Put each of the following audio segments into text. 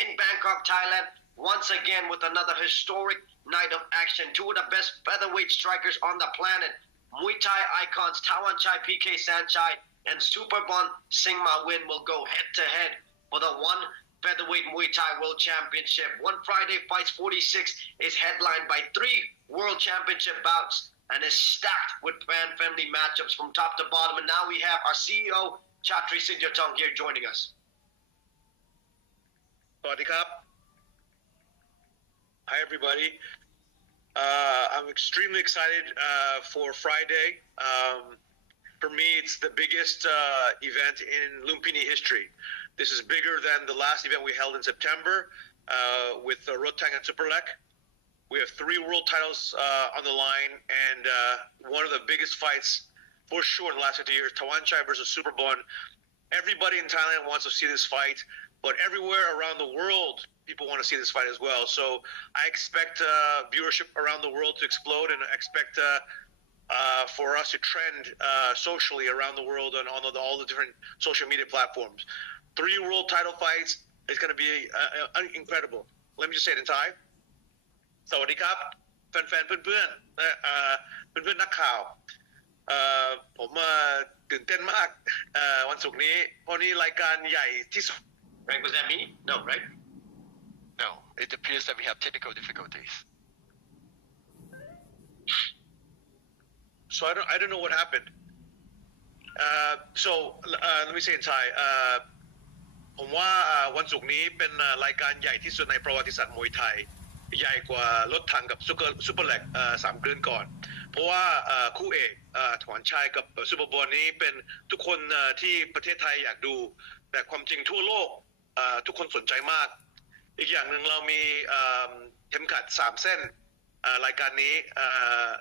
in Bangkok, Thailand, once again with another historic night of action. Two of the best featherweight strikers on the planet. Muay Thai icons Tawan Chai PK Sanchai and Superbon Singma Win will go head to head for the one featherweight Muay Thai World Championship. One Friday Fights 46 is headlined by 3 World Championship bouts and is stacked with fan-friendly matchups from top to bottom. And now we have our CEO, Chatri Sidyatong, here joining us. สวัสดีครับ Hi everybody. I'm extremely excited for Friday. For me, it's the biggest event in Lumpini history. This is bigger than the last event we held in September with Rotang and Superlek. We have 3 world titles on the line, and one of the biggest fights for sure in the last 50 years, Tawan Chai versus Superbon. Everybody in Thailand wants to see this fight, but everywhere around the world, people want to see this fight as well. So I expect viewership around the world to explode, and I expect for us to trend socially around the world on all the different social media platforms. 3 world title fights is going to be incredible. Let me just say it in Thai. สวัสดีครับแฟนๆเพื่อนๆนักข่าวผมตื่นเต้นมากวันศุกร์นี้เพราะนี่รายการใหญ่ที่สุด Right, was that me? No, right? No, it appears that we have technical difficulties. So I don't know what happened. So let me say in Thai. ผมว่าวันศุกร์นี้เป็นรายการใหญ่ที่สุดในประวัติศาสตร์มวยไทยใหญ่กว่ารถถังกับซูเปอร์แลก3 เดือนก่อนเพราะว่าคู่เอกถอนชัยกับซูเปอร์บอลนี้เป็นทุกคนที่ประเทศไทยอยากดูแต่ความจริงทั่วโลกทุกคนสนใจมากอีกอย่างหนึ่งเรามีเข็มขัด3 เส้นรายการนี้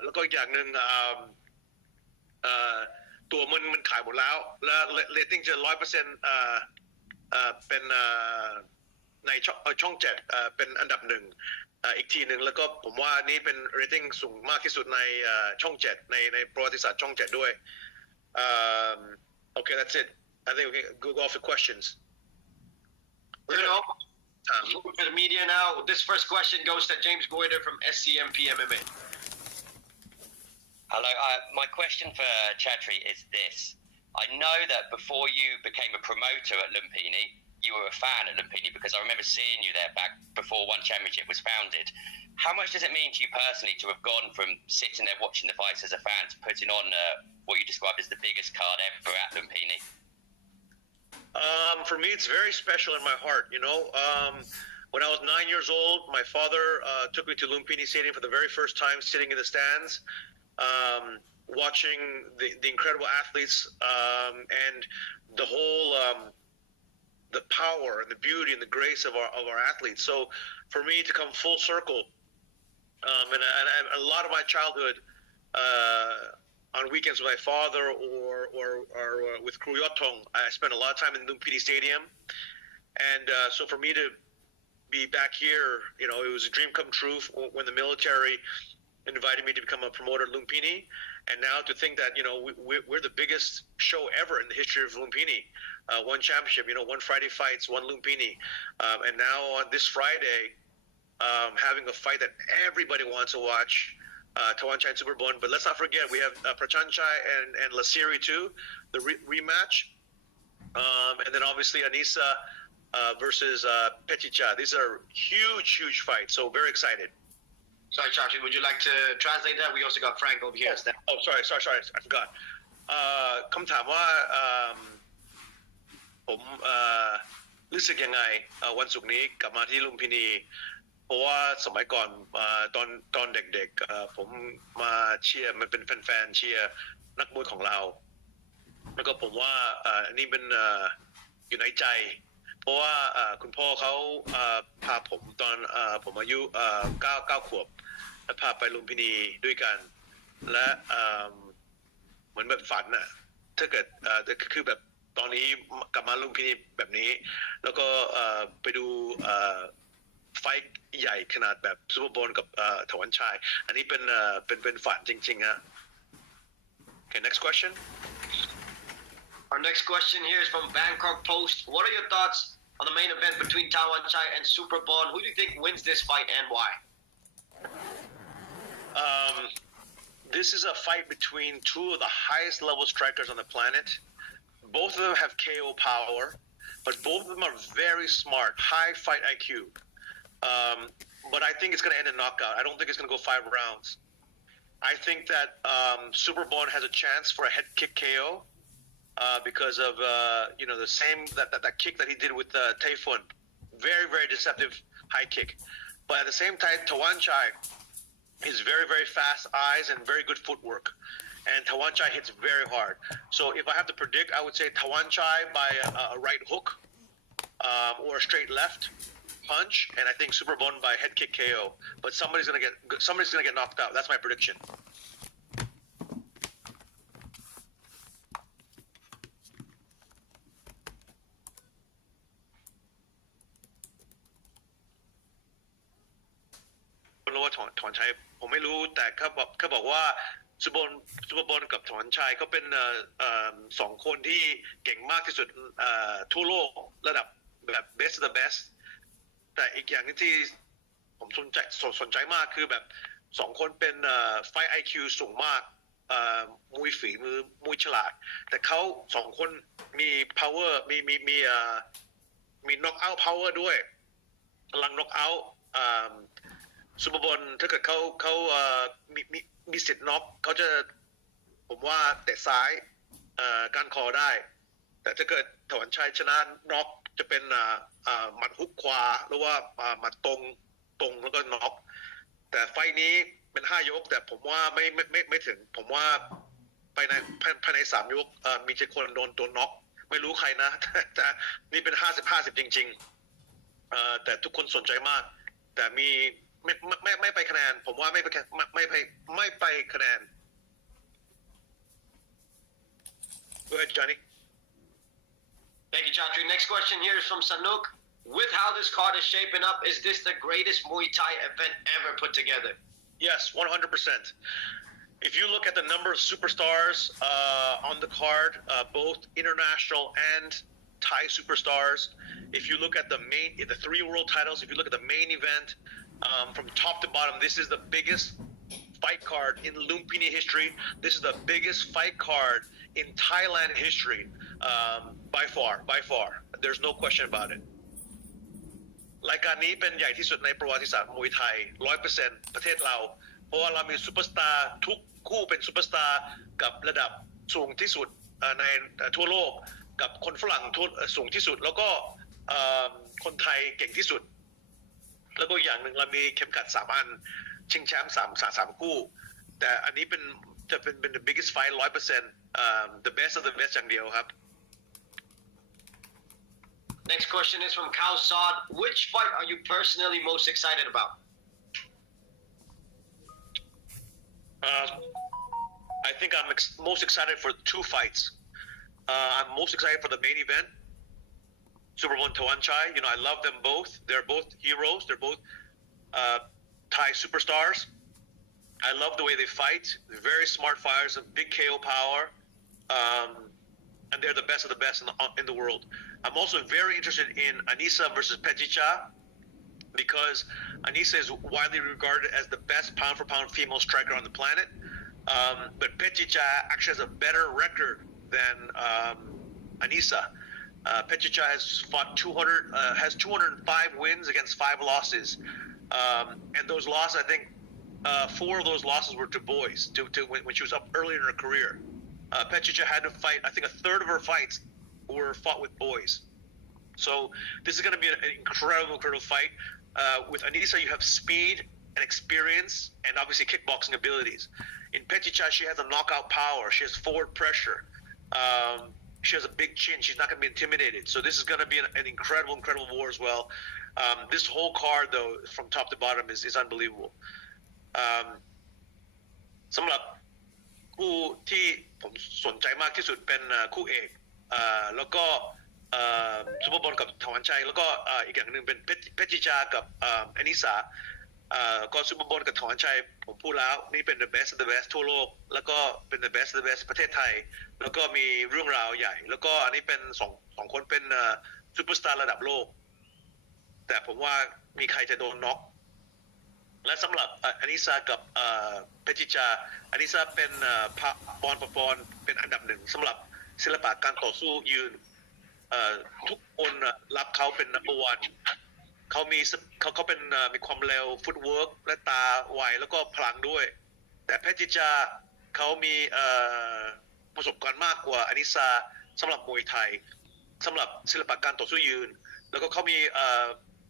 แล้วก็อีกอย่างหนึ่งตัวมันขายหมดแล้วและเรตติ้งจะ 100% เป็นในช่อง7เป็นอันดับ 1อีกทีหนึ่งแล้วก็ผมว่านี่เป็นเรตติ้งสูงมากที่สุดในช่อง7ในประวัติศาสตร์ช่อง7ด้วย Okay, that's it. I think we can go off the questions. We're going to move to the media now. This first question goes to James Goyder from SCMP MMA. Hello. My question for Chatri is this. I know that before you became a promoter at Lumpini, you were a fan at Lumpini because I remember seeing you there back before One Championship was founded. How much does it mean to you personally to have gone from sitting there watching the fights as a fan to putting on what you described as the biggest card ever at Lumpini? For me, it's very special in my heart. You know, when I was 9 years old, my father took me to Lumpini Stadium for the very first time, sitting in the stands, watching the incredible athletes and the whole the power and the beauty and the grace of our athletes. So for me to come full circle, and a lot of my childhood on weekends with my father or with crew Yod Thong, I spent a lot of time in Lumpini Stadium, and so for me to be back here, you know, it was a dream come true when the military invited me to become a promoter at Lumpini, and now to think that, you know, we're the biggest show ever in the history of Lumpini. One championship, you know, 1 Friday Fights, 1 Lumpini, and now on this Friday, having a fight that everybody wants to watch, Tawan Chai and Superbon. But let's not forget, we have Prachan Chai and Lasiri too, the rematch, and then obviously Anissa versus Pechicha. These are huge fights, so very excited. Sorry, Chatri, would you like to translate that? We also got Frank over here. Oh, sorry, I forgot. คำถามว่าผมรู้สึกยังไงวันศุกร์นี้กลับมาที่ลุมพินีเพราะว่าสมัยก่อนตอนเด็กๆผมมาเชียร์มันเป็นแฟนๆเชียร์นักมวยของเราแล้วก็ผมว่านี่เป็นอยู่ในใจเพราะว่าคุณพ่อเขาพาผมตอนผมอายุ9 ขวบแล้วพาไปลุมพินีด้วยกันและเหมือนแบบฝันน่ะถ้าเกิดคือแบบตอนนี้กลับมาลุมพินีแบบนี้แล้วก็ไปดูไฟท์ใหญ่ขนาดแบบซูเปอร์โบว์กับถวันชัยอันนี้เป็นฝันจริงๆฮะ Okay, next question. Our next question here is from Bangkok Post. What are your thoughts on the main event between Tawan Chai and Superbon. Who do you think wins this fight and why? This is a fight between two of the highest level strikers on the planet. Both of them have KO power, but both of them are very smart, high fight IQ. But I think it's going to end in knockout. I don't think it's going to go 5 rounds. I think that Superbon has a chance for a head kick KO because of the same that kick that he did with Taifun. Very, very deceptive high kick. But at the same time, Tawan Chai is very, very fast eyes and very good footwork. And Tawan Chai hits very hard. So if I have to predict, I would say Tawan Chai by a right hook or a straight left punch, and I think Superbon by head kick KO. But somebody's gonna get knocked out. That's my prediction. I don't know what Tawan Chai ผมไม่รู้แต่เขาบอกว่าซูเปอร์บอลกับถอนชัยเขาเป็นสองคนที่เก่งมากที่สุดทั่วโลกระดับแบบ best of the best แต่อีกอย่างนึงที่ผมสนใจมากคือแบบสองคนเป็นไฟ IQ สูงมากมวยฝีมือมวยฉลาดแต่เขาสองคนมี power มี knock out power ด้วยพลัง knock out ซูเปอร์บอลถ้าเกิดเขามีสิทธิ์น็อกเขาจะผมว่าเตะซ้ายก้านคอได้แต่ถ้าเกิดถอนชัยชนะน็อกจะเป็นหมัดฮุกขวาหรือว่าหมัดตรงแล้วก็น็อกแต่ไฟนี้เป็น5 ยกแต่ผมว่าไม่ถึงผมว่าภายใน3 ยกมี7 คนโดนน็อกไม่รู้ใครนะแต่นี่เป็น50-50จริงๆแต่ทุกคนสนใจมากแต่มีไม่ไปคะแนนผมว่าไม่ไปคะแนน Go ahead, Johnny. Thank you, Chatri. Next question here is from Sanuk. With how this card is shaping up, is this the greatest Muay Thai event ever put together? Yes, 100%. If you look at the number of superstars on the card, both international and Thai superstars, if you look at the 3 world titles, if you look at the main event, from top to bottom, this is the biggest fight card in Lumpini history. This is the biggest fight card in Thailand history, by far. There's no question about it. รายการนี้เป็นใหญ่ที่สุดในประวัติศาสตร์มวยไทย 100% ประเทศเราเพราะว่าเรามีซุปเปอร์สตาร์ทุกคู่เป็นซุปเปอร์สตาร์กับระดับสูงที่สุดในทั่วโลกกับคนฝรั่งสูงที่สุดแล้วก็คนไทยเก่งที่สุดแล้วก็อย่างหนึ่งเรามีเข็มขัด3 อันชิงแชมป์3คู่แต่อันนี้จะเป็น the biggest fight 100% the best of the best อย่างเดียวครับ Next question is from Khao Saad. Which fight are you personally most excited about? I think I'm most excited for 2 fights. I'm most excited for the main event. Superbon Tawan Chai, I love them both. They're both heroes. They're both Thai superstars. I love the way they fight. They're very smart fighters, big KO power, and they're the best of the best in the world. I'm also very interested in Anisa versus Pejicha because Anisa is widely regarded as the best pound-for-pound female striker on the planet. But Pejicha actually has a better record than Anisa. Pejicha has fought 205 wins against 5 losses, and those losses, I think, 4 of those losses were to boys. When she was up early in her career, Pejicha had to fight. I think a third of her fights were fought with boys. So this is going to be an incredible fight. With Anisa, you have speed and experience, and obviously kickboxing abilities. In Pejicha, she has a knockout power. She has forward pressure. She has a big chin. She's not going to be intimidated. So this is going to be an incredible war as well. This whole card, though, from top to bottom, is unbelievable. สำหรับคู่ที่ผมสนใจมากที่สุดเป็นคู่เอกแล้วก็ซูเปอร์บอลกับถวันชัยแล้วก็อีกอย่างหนึ่งเป็นเพชรจิจากับอนิสาก็ซูเปอร์บอลกับถวันชัยผมพูดแล้วนี่เป็น the best of the best ทั่วโลกแล้วก็เป็น the best of the best ประเทศไทยแล้วก็มีเรื่องราวใหญ่แล้วก็อันนี้เป็นสองคนเป็น ซูเปอร์สตาร์ระดับโลกแต่ผมว่ามีใครจะโดนน็อกและสำหรับอานิซากับเพชรจาอานิซาเป็นปอนเป็นอันดับหนึ่งสำหรับศิลปะการต่อสู้ยืนทุกคนรับเขาเป็น number one เขาเป็นมีความเร็วฟุตเวิร์กและตาไวแล้วก็พลังด้วยแต่เพชรจาเขามีประสบการณ์มากกว่าอานิซาสำหรับมวยไทยสำหรับศิลปะการต่อสู้ยืนแล้วก็เขามี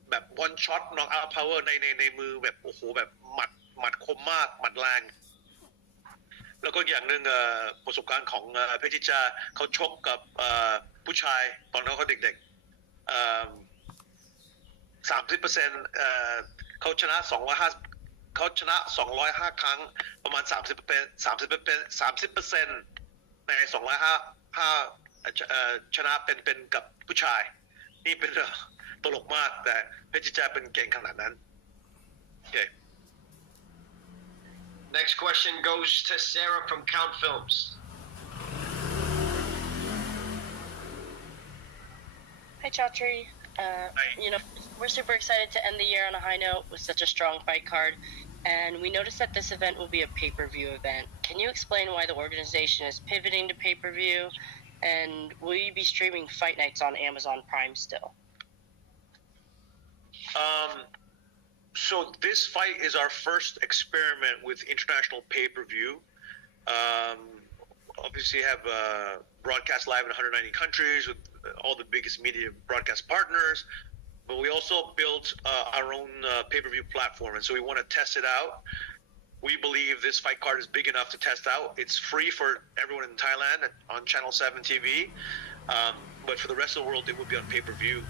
แบบ one shot knock out power ในมือแบบโอ้โหแบบหมัดคมมากหมัดแรงแล้วก็อย่างหนึ่งประสบการณ์ของเพชรจาเขาชกกับผู้ชายตอนเขาเด็กๆ30%เขาชนะ205ครั้งประมาณ30%ใน205ชนะเป็นกับผู้ชายนี่เป็นตลกมากแต่เพชรจาเป็นเก่งขนาดนั้นโอเค Next question goes to Sarah from Count Films. Hi, Chaudhry. We're super excited to end the year on a high note with such a strong fight card. And we noticed that this event will be a pay-per-view event. Can you explain why the organization is pivoting to pay-per-view? And will you be streaming fight nights on Amazon Prime still? So this fight is our first experiment with international pay-per-view. Obviously have broadcast live in 190 countries with all the biggest media broadcast partners, but we also built our own pay-per-view platform, and so we want to test it out. We believe this fight card is big enough to test out. It's free for everyone in Thailand on Channel 7 TV, but for the rest of the world, it will be on pay-per-view.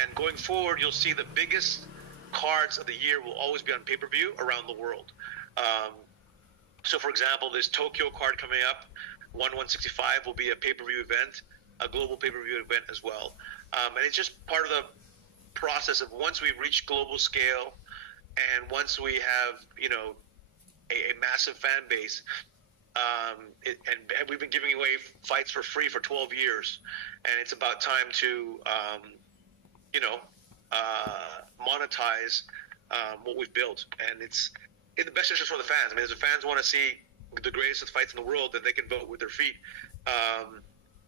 And going forward, you'll see the biggest cards of the year will always be on pay-per-view around the world. So for example, this Tokyo card coming up, 165 will be a pay-per-view event, a global pay-per-view event as well. And it's just part of the process of once we reach global scale and once we have, a massive fan base, and we've been giving away fights for free for 12 years, and it's about time to, monetize what we've built, and it's in the best interest for the fans. I mean, if the fans want to see the greatest of fights in the world, then they can vote with their feet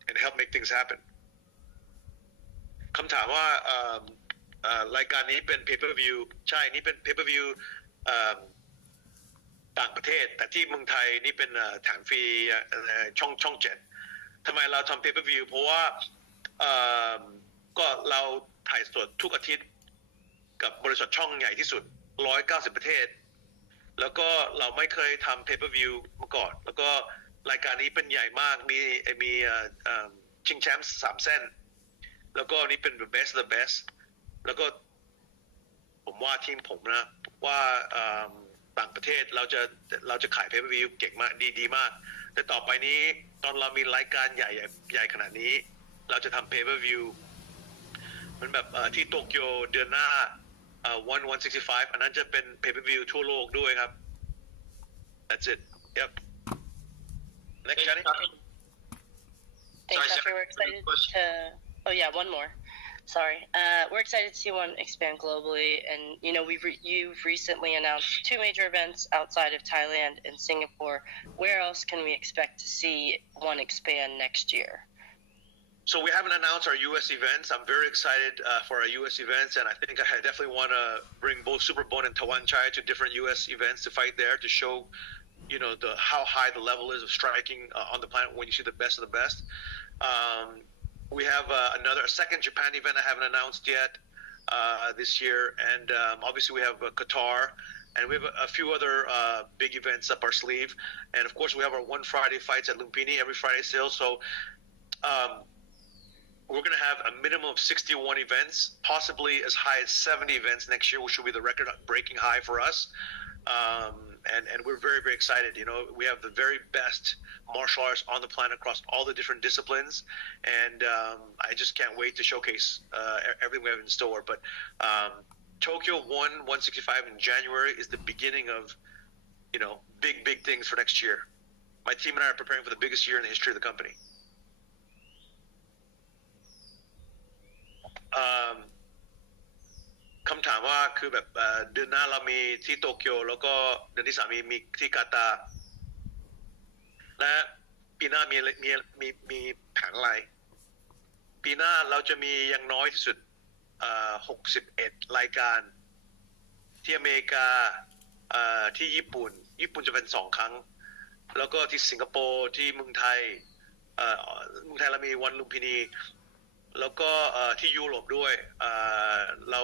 and help make things happen. คำถามว่ารายการนี้เป็น pay-per-view ใช่นี่เป็น pay-per-view ต่างประเทศแต่ที่เมืองไทยนี่เป็นแถมฟรีช่อง7ทำไมเราทำ pay-per-view เพราะว่าก็เราถ่ายสดทุกอาทิตย์กับบริษัทช่องใหญ่ที่สุด190ประเทศแล้วก็เราไม่เคยทำ pay-per-view มาก่อนแล้วก็รายการนี้เป็นใหญ่มากมีชิงแชมป์3เส้นแล้วก็นี่เป็น the best แล้วก็ผมว่าทีมผมนะว่าต่างประเทศเราจะขาย pay-per-view เก่งมากดีมากแต่ต่อไปนี้ตอนเรามีรายการใหญ่ขนาดนี้เราจะทำ pay-per-view มันแบบที่โตเกียวเดือนหน้า165อันนั้นจะเป็น pay-per-view ทั่วโลกด้วยครับ That's it. Yep. Next, Johnny. Thanks, Jeffrey. We're excited to... Oh, yeah, one more. Sorry. We're excited to see one expand globally. And, you've recently announced 2 major events outside of Thailand and Singapore. Where else can we expect to see one expand next year? So we haven't announced our U.S. events. I'm very excited for our U.S. events, and I think I definitely want to bring both Superbon and Tawan Chai to different U.S. events to fight there to show, how high the level is of striking on the planet when you see the best of the best. We have a second Japan event I haven't announced yet this year, and obviously we have Qatar, and we have a few other big events up our sleeve, and of course we have our One Friday fights at Lumpini every Friday still. So. We're going to have a minimum of 61 events, possibly as high as 70 events next year, which will be the record-breaking high for us. And we're very, very excited. We have the very best martial arts on the planet across all the different disciplines. And I just can't wait to showcase everything we have in store. But Tokyo 165 in January is the beginning of, big things for next year. My team and I are preparing for the biggest year in the history of the company. คำถามว่าคือแบบเดือนหน้าเรามีที่โตเกียวแล้วก็เดือนที่3มีที่กาตาร์และปีหน้ามีแผนอะไรปีหน้าเราจะมีอย่างน้อยที่สุด61รายการที่อเมริกาที่ญี่ปุ่นจะเป็น2 ครั้งแล้วก็ที่สิงคโปร์ที่เมืองไทยเรามีวันลุมพินีแล้วก็ที่ยุโรปด้วยเรา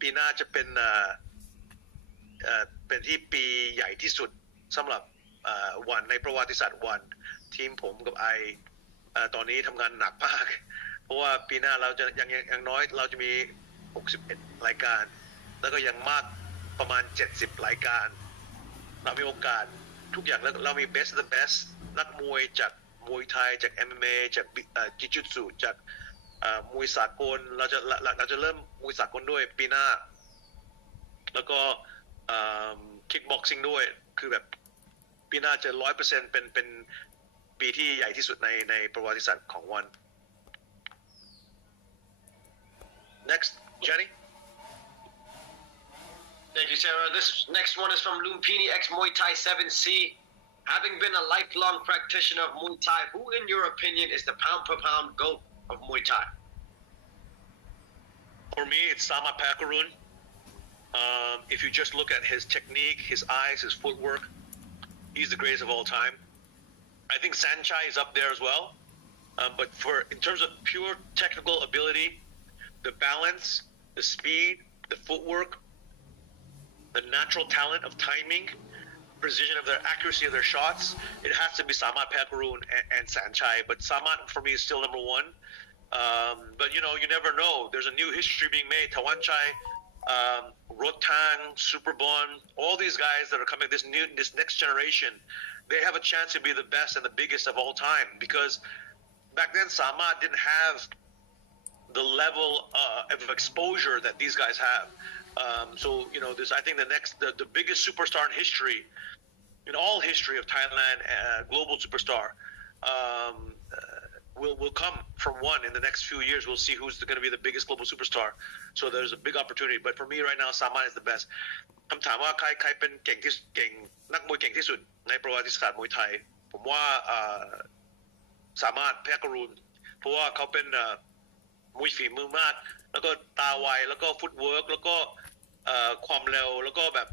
ปีหน้าจะเป็นที่ปีใหญ่ที่สุดสำหรับวันในประวัติศาสตร์วันทีมผมกับตอนนี้ทำงานหนักมากเพราะว่าปีหน้าเราจะอย่างน้อยเราจะมี61รายการแล้วก็ยังมากประมาณ70รายการเรามีโอกาสทุกอย่างแล้วเรามี best of the best นักมวยจากมวยไทยจาก MMA จากจิจูตสุจากมวยสากลเราจะเริ่มมวยสากลด้วยปีหน้าแล้วก็คิกบ็อกซิ่งด้วยคือแบบปีหน้าจะ 100% เป็นปีที่ใหญ่ที่สุดในประวัติศาสตร์ของวัน next Jenny Thank you, Sarah. This next one is from Lumpini ex Muay Thai 7C. Having been a lifelong practitioner of Muay Thai, who, in your opinion, is the pound-for-pound GOAT of Muay Thai? For me, it's Samat Pakarun. If you just look at his technique, his eyes, his footwork, he's the greatest of all time. I think Sanchai is up there as well. But in terms of pure technical ability, the balance, the speed, the footwork, the natural talent of timing, precision of their accuracy of their shots, it has to be Samat Pakarun and Sanchai. But Samat for me is still number one. But you never know. There's a new history being made. Tawanchai, Rotang, Superbon, all these guys that are coming, this next generation, they have a chance to be the best and the biggest of all time. Because back then, Samat didn't have the level of exposure that these guys have. I think the biggest superstar in history, in all history of Thailand, global superstar, will come from one in the next few years. We'll see who's going to be the biggest global superstar. So there's a big opportunity. But for me right now, Samat is the best. คำถามว่าใครเป็นเก่งนักมวยเก่งที่สุดในประวัติศาสตร์มวยไทยผมว่าสามารถแพ้กรุณเพราะว่าเขาเป็นมวยฝีมือมากแล้วก็ตาไวแล้วก็ฟุตเวิร์กแล้วก็ความเร็วแล้วก็แบบ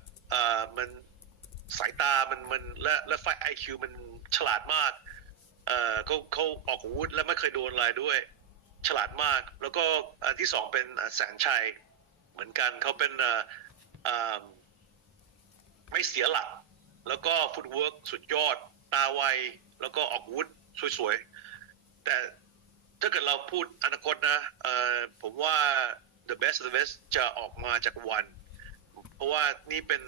มันสายตามันและไฟ IQ มันฉลาดมากเขาออกอาวุธและไม่เคยโดนอะไรด้วยฉลาดมากแล้วก็อันที่2เป็นแสนชัยเหมือนกันเขาเป็นไม่เสียหลักแล้วก็ฟุตเวิร์กสุดยอดตาไวแล้วก็ออกอาวุธสวยๆแต่ถ้าเกิดเราพูดอนาคตนะผมว่า the best of the best จะออกมาจากวันเพราะว่านี่เป็น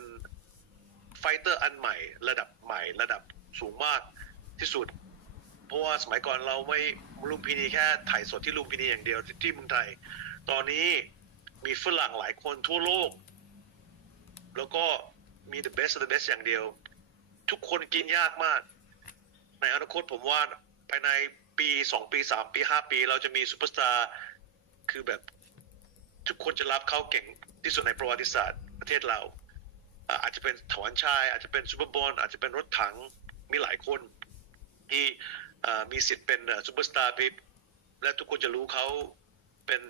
ไฟเตอร์อันใหม่ระดับสูงมากที่สุดเพราะว่าสมัยก่อนเราไม่ลุมพินีแค่ถ่ายสดที่ลุมพินีอย่างเดียวที่เมืองไทยตอนนี้มีฝรั่งหลายคนทั่วโลกแล้วก็มี the best of the best อย่างเดียวทุกคนกินยากมากในอนาคตผมว่าภายในปี2ปี3ปี5ปีเราจะมีซุปเปอร์สตาร์คือแบบทุกคนจะรับเขาเก่งที่สุดในประวัติศาสตร์ประเทศเราอาจจะเป็นถวันชายอาจจะเป็นซูเปอร์บอลอาจจะเป็นรถถังมีหลายคนที่มีสิทธิ์เป็นซุปเปอร์สตาร์และทุกคนจะรู้เขาเป็น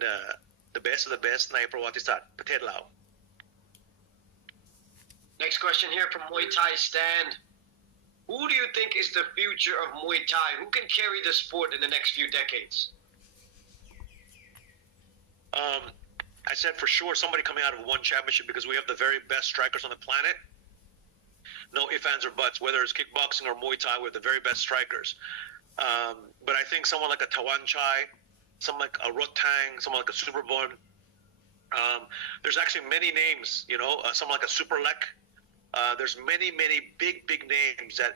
the best of the best ในประวัติศาสตร์ประเทศเรา Next question here from Muay Thai Stand. Who do you think is the future of Muay Thai? Who can carry the sport in the next few decades? I said for sure somebody coming out of one championship because we have the very best strikers on the planet. No ifs, ands, or buts. Whether it's kickboxing or Muay Thai, we're the very best strikers. But I think someone like a Tawan Chai, someone like a Rotang, someone like a Superbon. There's actually many names, someone like a Super Lek. There's many big names that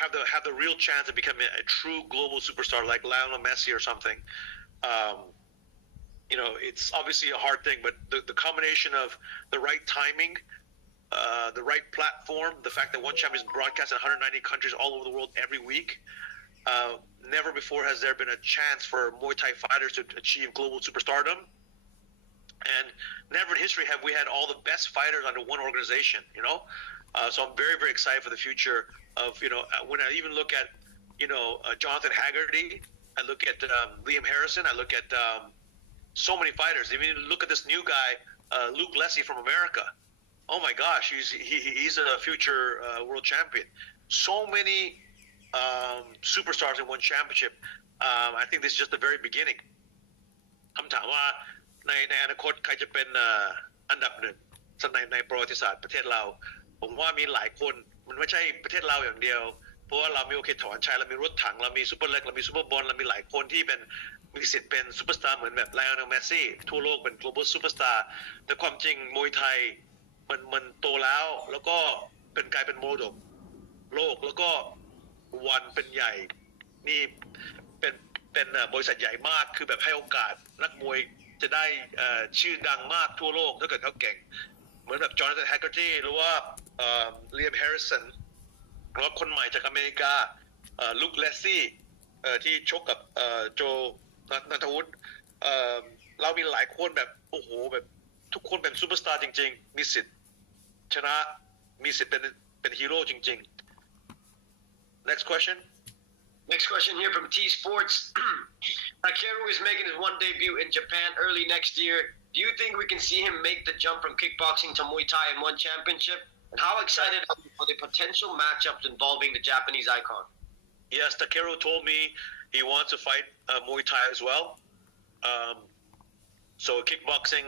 have the real chance of becoming a true global superstar like Lionel Messi or something. It's obviously a hard thing, but the combination of the right timing, the right platform, the fact that one champion is broadcast in 190 countries all over the world every week, never before has there been a chance for Muay Thai fighters to achieve global superstardom. And never in history have we had all the best fighters under one organization, you know? So I'm very, very excited for the future of, you know, when I even look at, you know, Jonathan Haggerty, I look at Liam Harrison, I look at so many fighters. Even look at this new guy, Luke Leslie from America. Oh my gosh, he's a future world champion. So many superstars in one championship. I think this is just the very beginning. คำถามว่าในอนาคตใครจะเป็นอันดับหนึ่งในประวัติศาสตร์ประเทศเราผมว่ามีหลายคนมันไม่ใช่ประเทศเราอย่างเดียวเพราะว่าเรามีโอเคถอนชัยเรามีรถถังเรามีซูเปอร์เล็กเรามีซูเปอร์บอลเรามีหลายคนที่เป็นมีสิทธิ์เป็นซูเปอร์สตาร์เหมือนแบบไลออนเนลเมสซี่ทั่วโลกเป็น global superstar แต่ความจริงมวยไทยมันโตแล้วก็เป็นกลายเป็นมรดกโลกแล้วก็วันเป็นใหญ่นี่เป็นบริษัทใหญ่มากคือแบบให้โอกาสนักมวยจะได้ชื่อดังมากทั่วโลกถ้าเกิดเขาเก่งเหมือนแบบจอห์นสันแฮกเกอร์ตี้หรือว่าเลียมแฮร์ริสันหรือว่าคนใหม่จากอเมริกาลุคเลสซี่ที่ชกกับโจนันทวุฒิเรามีหลายคนแบบโอ้โหแบบทุกคนเป็นซูเปอร์สตาร์จริงๆมีสิทธิ์ชนะมีสิทธิ์เป็นฮีโร่จริงๆ next question Next question here from T Sports. Takeru is making his one debut in Japan early next year. Do you think we can see him make the jump from kickboxing to Muay Thai in one championship? And how excited are you for the potential matchups involving the Japanese icon? Yes, Takeru told me he wants to fight Muay Thai as well. So kickboxing,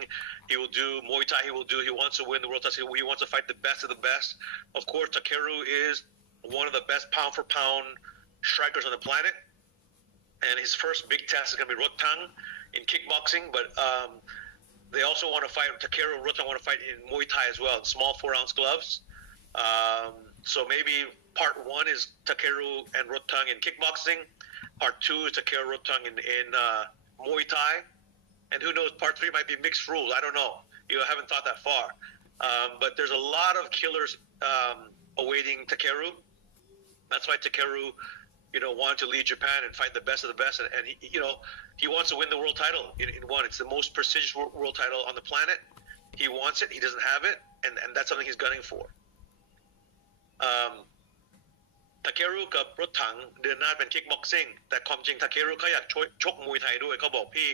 he will do. Muay Thai, he will do. He wants to win the world title. He wants to fight the best of the best. Of course, Takeru is one of the best pound for pound strikers on the planet, and his first big test is going to be Rotang in kickboxing, but they also want to fight Takeru and Rotang want to fight in Muay Thai as well, small 4-ounce gloves. So maybe part 1 is Takeru and Rotang in kickboxing, part 2 is Takeru Rotang in Muay Thai, and who knows, part 3 might be mixed rules. I don't know. I haven't thought that far. But there's a lot of killers awaiting Takeru. That's why Takeru wanted to lead Japan and fight the best of the best, and he wants to win the world title in one. It's the most prestigious world title on the planet. He wants it. He doesn't have it, and that's something he's gunning for. Takeru กับรถถังเดือนหน้าเป็น kickboxing แต่ความจริง Takeru เขาอยากชกมวยไทยด้วยเขาบอกพี่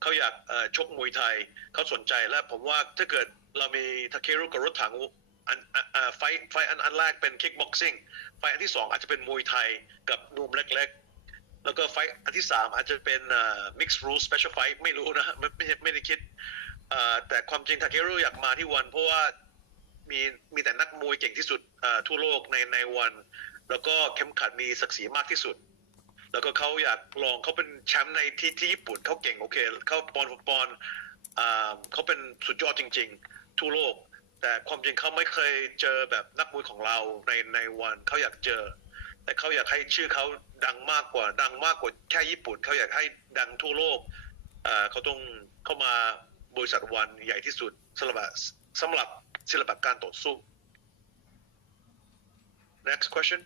เขาอยากชกมวยไทยเขาสนใจและผมว่าถ้าเกิดเรามี Takeru กับรถถังไฟอันแรกเป็น kickboxing ไฟอันที่2อาจจะเป็นมวยไทยกับนวมเล็กๆแล้วก็ไฟอันที่3อาจจะเป็น mixed rules special fight ไม่รู้นะไม่ได้คิดแต่ความจริง Takeru อยากมาที่วันเพราะว่ามีแต่นักมวยเก่งที่สุดทั่วโลกในวันแล้วก็เข้มขัดมีศักดิ์ศรีมากที่สุดแล้วก็เขาอยากลองเขาเป็นแชมป์ในที่ญี่ปุ่นเขาเก่งโอเคเขาปอนเขาเป็นสุดยอดจริงๆทั่วโลกแต่ความจริงเขาไม่เคยเจอแบบนักมวยของเราในวันเขาอยากเจอแต่เขาอยากให้ชื่อเขาดังมากกว่าแค่ญี่ปุ่นเขาอยากให้ดังทั่วโลกเขาต้องเข้ามาบริษัทวันใหญ่ที่สุดสำหรับศิลปะการต่อสู้ Next question.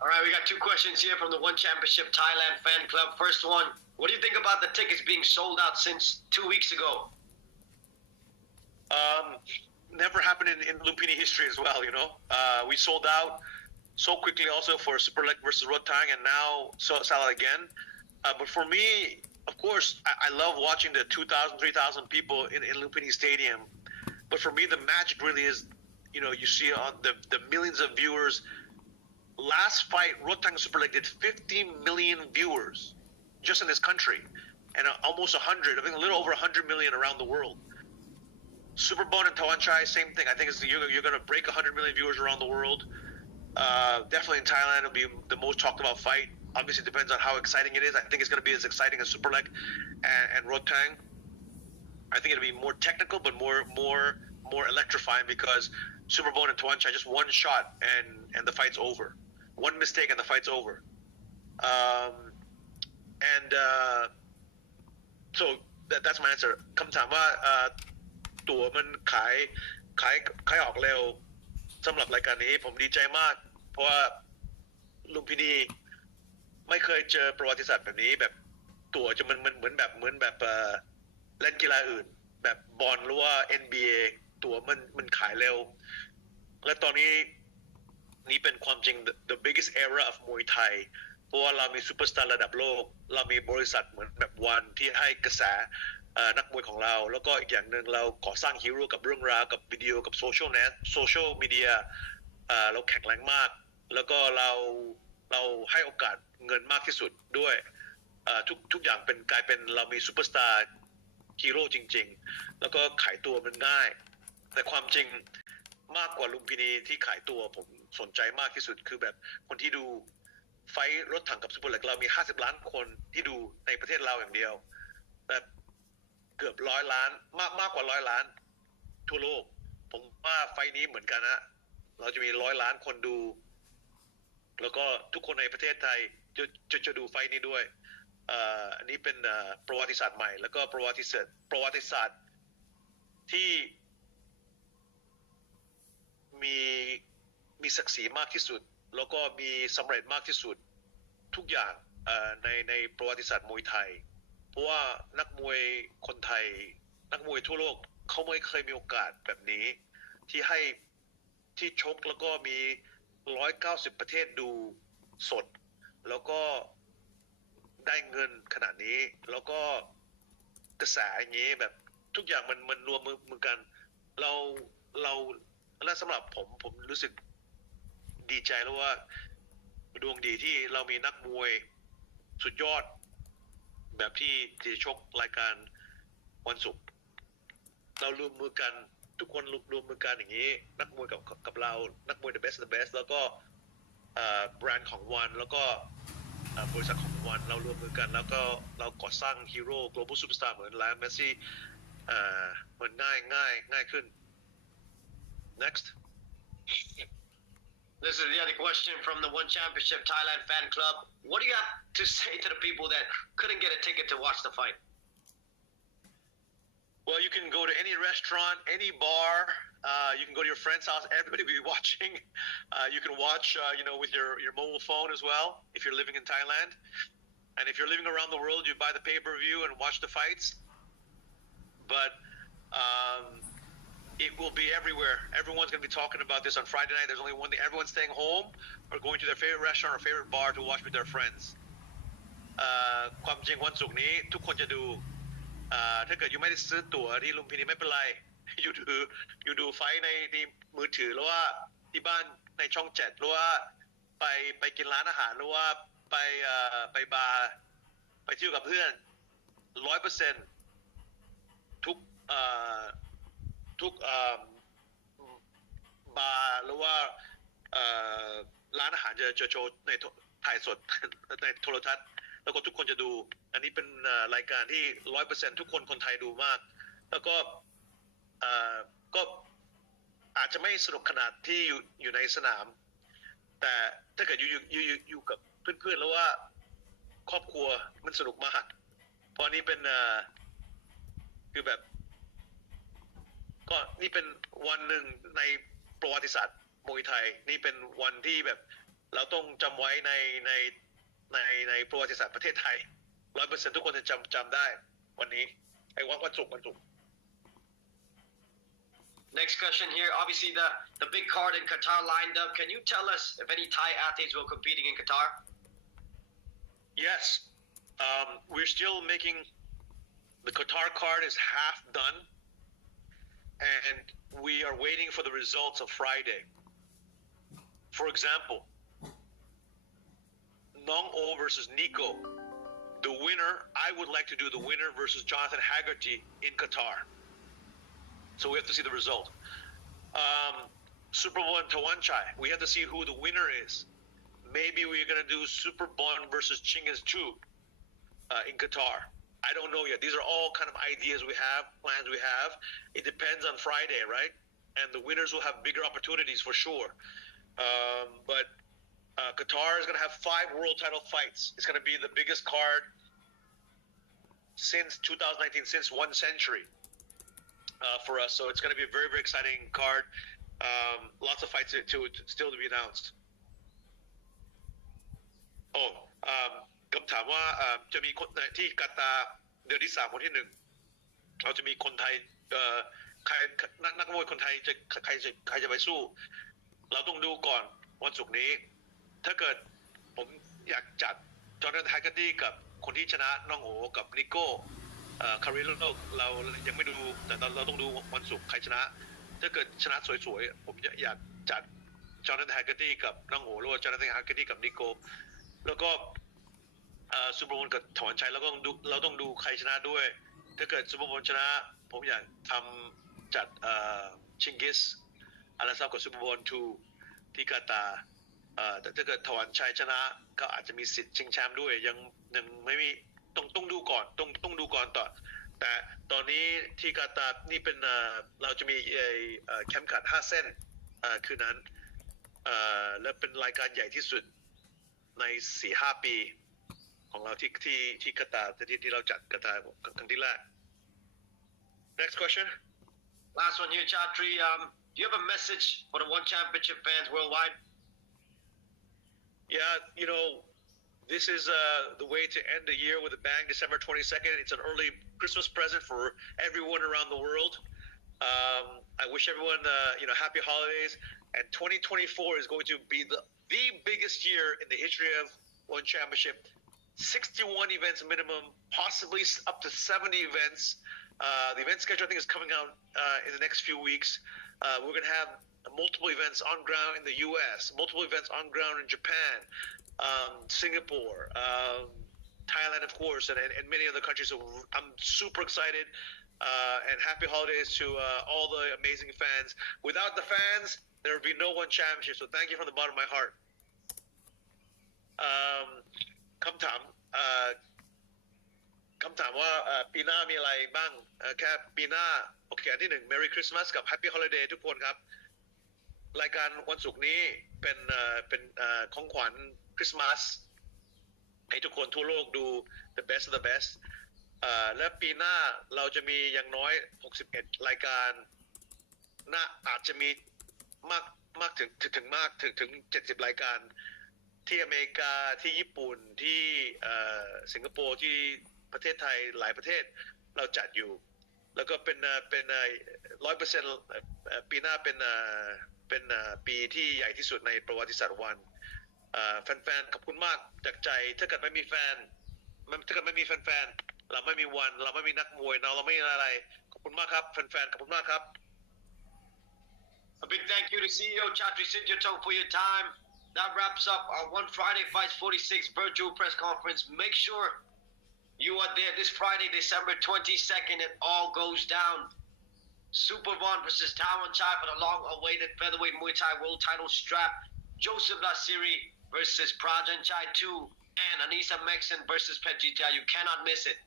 All right, we got 2 questions here from the One Championship Thailand fan club. First one, what do you think about the tickets being sold out since 2 weeks ago? Never happened in Lumpini history as well, we sold out so quickly also for Super Leg versus Rotang, and now sold out again. But for me, of course, I love watching the 2,000, 3,000 people in Lumpini Stadium. But for me, the magic really is, you see on the millions of viewers. Last fight, Rotang Super Leg did 50 million viewers just in this country, and almost 100, I think a little over 100 million around the world. Superbone and Tawanchai, same thing. I think you're going to break 100 million viewers around the world. Definitely in Thailand, it'll be the most talked about fight. Obviously, it depends on how exciting it is. I think it's going to be as exciting as Super Leg and Rotang. I think it'll be more technical, but more electrifying because Superbone and Tawanchai just one shot and the fight's over. One mistake and the fight's over. So that's my answer. คำถามว่าตั๋วมันขายออกเร็วสำหรับรายการนี้ผมดีใจมากเพราะว่าลุมพินี ไม่เคยเจอประวัติศาสตร์แบบนี้แบบตั๋วจะมันเหมือนแบบเล่นกีฬาอื่นแบบบอลหรือว่า NBA ตั๋วมันขายเร็วและตอนนี้นี่เป็นความจริง the biggest era of Muay Thai เพราะว่าเรามีซูเปอร์สตาร์ระดับโลกเรามีบริษัทเหมือนแบบวันที่ให้กระแสนักมวยของเราแล้วก็อีกอย่างหนึ่งเราก่อสร้างฮีโร่กับเรื่องราวกับวิดีโอกับโซเชียลมีเดียเราแข็งแรงมากแล้วก็เราให้โอกาสเงินมากที่สุดด้วยทุกอย่างกลายเป็นเรามีซูเปอร์สตาร์ฮีโร่จริงๆแล้วก็ขายตัวมันง่ายแต่ความจริงมากกว่าลุมพินีที่ขายตัวผมสนใจมากที่สุดคือแบบคนที่ดูไฟรถถังกับซูเปอร์เล็กเรามี50 ล้านคนที่ดูในประเทศเราอย่างเดียวแบบเกือบ100 ล้านมากกว่า100 ล้านทั่วโลกผมว่าไฟนี้เหมือนกันนะเราจะมี100 ล้านคนดูแล้วก็ทุกคนในประเทศไทยจะดูไฟนี้ด้วยอันนี้เป็นประวัติศาสตร์ใหม่แล้วก็ประวัติศาสตร์ที่มีศักดิ์ศรีมากที่สุดแล้วก็มีสำเร็จมากที่สุดทุกอย่างในประวัติศาสตร์มวยไทยเพราะว่านักมวยคนไทยนักมวยทั่วโลกเขาไม่เคยมีโอกาสแบบนี้ที่ชกแล้วก็มี190ประเทศดูสดแล้วก็ได้เงินขนาดนี้แล้วก็กระแสอย่างนี้แบบทุกอย่างมันรวมมือกันเราและสำหรับผมรู้สึกดีใจแล้วว่าดวงดีที่เรามีนักมวยสุดยอดแบบที่ชกรายการวันศุกร์เรารวมมือกันทุกคนรวมมือกันอย่างนี้นักมวยกับเรานักมวย the best แล้วก็แบรนด์ของวันแล้วก็บริษัทของวันเรารวมมือกันแล้วก็เราก่อสร้างฮีโร่ global superstar เหมือนไลออนเมสซี่มันง่ายขึ้น next This is the other question from the One Championship Thailand fan club. What do you have to say to the people that couldn't get a ticket to watch the fight? Well, you can go to any restaurant, any bar. You can go to your friend's house. Everybody will be watching. You can watch, with your mobile phone as well if you're living in Thailand. And if you're living around the world, you buy the pay-per-view and watch the fights. But it will be everywhere. Everyone's going to be talking about this on Friday night. There's only one thing. Everyone's staying home or going to their favorite restaurant or favorite bar to watch with their friends. ความจริงวันศุกร์นี้ทุกคนจะดูถ้าเกิดยูไม่ได้ซื้อตั๋วที่ลุมพินีไม่เป็นไรยูดูไฟในมือถือหรือว่าที่บ้านในช่อง7หรือว่าไปกินร้านอาหารหรือว่าไปบาร์ไปเที่ยวกับเพื่อน 100% ทุกบาร์หรือว่าร้านอาหารจะโชว์ในถ่ายสดในโทรทัศน์แล้วก็ทุกคนจะดูอันนี้เป็นรายการที่ 100% ทุกคนไทยดูมากแล้วก็อาจจะไม่สนุกขนาดที่อยู่ในสนามแต่ถ้าเกิดอยู่กับเพื่อนๆแล้วว่าครอบครัวมันสนุกมากเพราะนี้เป็นคือแบบก็นี่เป็นวันหนึ่งในประวัติศาสตร์มวยไทยนี่เป็นวันที่แบบเราต้องจำไว้ในประวัติศาสตร์ประเทศไทย 100% ทุกคนจะจำได้วันนี้ไอ้วันศุกร์ Next question here. Obviously, the big card in Qatar lined up. Can you tell us if any Thai athletes will competing in Qatar? Yes, we're still making the Qatar card is half done, and we are waiting for the results of Friday. For example, Nong O versus Nico. The winner, I would like to do the winner versus Jonathan Haggerty in Qatar. So we have to see the result. Super Bon Tawanchai, we have to see who the winner is. Maybe we're going to do Super Bon versus Chingiz Chu in Qatar. I don't know yet. These are all kind of ideas we have, plans we have. It depends on Friday, right? And the winners will have bigger opportunities for sure. But Qatar is going to have 5 world title fights. It's going to be the biggest card since 2019, since 1 century for us. So it's going to be a very, very exciting card. Lots of fights still to be announced. Oh, คำถามว่าจะมีคนที่กาตาร์เดือนที่3วันที่1เราจะมีคนไทยใครนักมวยคนไทยจะใครจะไปสู้ เราต้องดูก่อนวันศุกร์นี้ ถ้าเกิดผมอยากจัดจอร์แดนไฮกัตตี้กับคนที่ชนะน้องโอกับนิโก้คาริโลเรายังไม่ดูแต่เราต้องดูวันศุกร์ใครชนะ ถ้าเกิดชนะสวยๆผมอยากจัดจอร์แดนไฮกัตตี้กับน้องโอหรือว่าจอร์แดนไฮกัตตี้กับนิโก้แล้วก็ซูเปอร์โบว์กับถวันชัยเราต้องดูใครชนะด้วย ถ้าเกิดซูเปอร์โบว์ชนะผมอยากทำจัดชิงกิสอาราซากับซูเปอร์โบว์2ที่กาตาร์แต่ถ้าเกิดถวันชัยชนะก็อาจจะมีสิทธิ์ชิงแชมป์ด้วยยังไม่มีต้องดูก่อนต้องดูก่อนต่อแต่ตอนนี้ที่กาตาร์นี่เป็นเราจะมีแคมป์ขัด5 เส้นคืนนั้นและเป็นรายการใหญ่ที่สุดใน 4-5 ปีของเราที่กาตาร์ที่เราจัดกาตาร์ครั้งที่แรก Next question Last one here, Chatri. Do you have a message for the One Championship fans worldwide? Yeah, this is the way to end the year with a bang. December 22nd. It's an early Christmas present for everyone around the world. I wish everyone, happy holidays. And 2024 is going to be the biggest year in the history of One Championship. 61 events minimum, possibly up to 70 events. The event schedule, I think, is coming out in the next few weeks. We're going to have multiple events on ground in the U.S., multiple events on ground in Japan, Singapore, Thailand, of course, and many other countries. So I'm super excited and happy holidays to all the amazing fans. Without the fans, there would be no One Championship. So thank you from the bottom of my heart. คำถามว่าปีหน้ามีอะไรบ้างแค่ปีหน้าโอเคอันที่1 Merry Christmas กับ Happy Holiday ทุกคนครับรายการวันศุกร์นี้เป็นของขวัญคริสต์มาสให้ทุกคนทั่วโลกดู the best of the best และปีหน้าเราจะมีอย่างน้อย61รายการน่าอาจจะมีมากถึง70รายการที่อเมริกาที่ญี่ปุ่นที่สิงคโปร์ที่ประเทศไทยหลายประเทศเราจัดอยู่แล้วก็เป็น100%ปีหน้าเป็นปีที่ใหญ่ที่สุดในประวัติศาสตร์วันแฟนๆขอบคุณมากจากใจถ้าเกิดไม่มีแฟนเราไม่มีวันเราไม่มีนักมวยเราไม่มีอะไรขอบคุณมากครับแฟนๆขอบคุณมากครับ A big thank you to CEO Chatri Siddhartha for your time. That wraps up our One Friday Fights 46 virtual press conference. Make sure you are there this Friday, December 22nd. It all goes down. Super Bond versus Tawan Chai for the long-awaited featherweight Muay Thai world title strap. Joseph Lasiri versus Prajan Chai 2. And Anissa Mexen versus Petjija. You cannot miss it.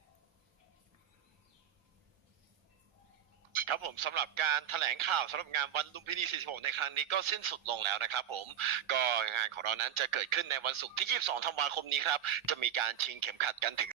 ครับผมสำหรับการแถลงข่าวสำหรับงานวันลุมพินี 46 ในครั้งนี้ก็สิ้นสุดลงแล้วนะครับผมก็งานของเรานั้นจะเกิดขึ้นในวันศุกร์ที่ 22 ธันวาคมนี้ครับจะมีการชิงเข็มขัดกันถึง